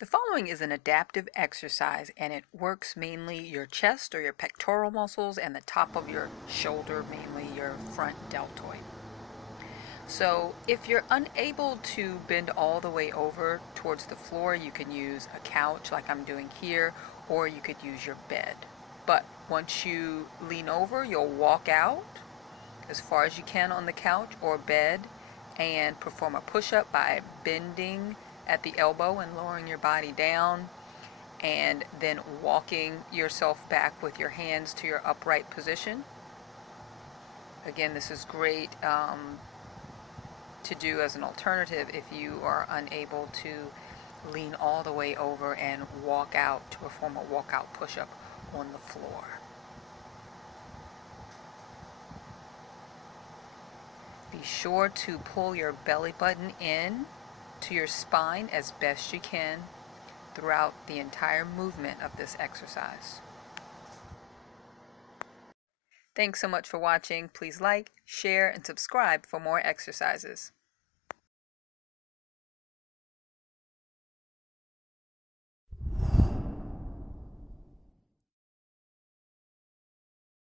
The following is an adaptive exercise and it works mainly your chest or your pectoral muscles and the top of your shoulder, mainly your front deltoid. So if you're unable to bend all the way over towards the floor, you can use a couch like I'm doing here, or you could use your bed. But once you lean over, you'll walk out as far as you can on the couch or bed and perform a push-up by bending at the elbow and lowering your body down, and then walking yourself back with your hands to your upright position. Again, this is great to do as an alternative if you are unable to lean all the way over and walk out to perform a walkout push-up on the floor. Be sure to pull your belly button in to your spine as best you can throughout the entire movement of this exercise. Thanks so much for watching. Please like, share, and subscribe for more exercises.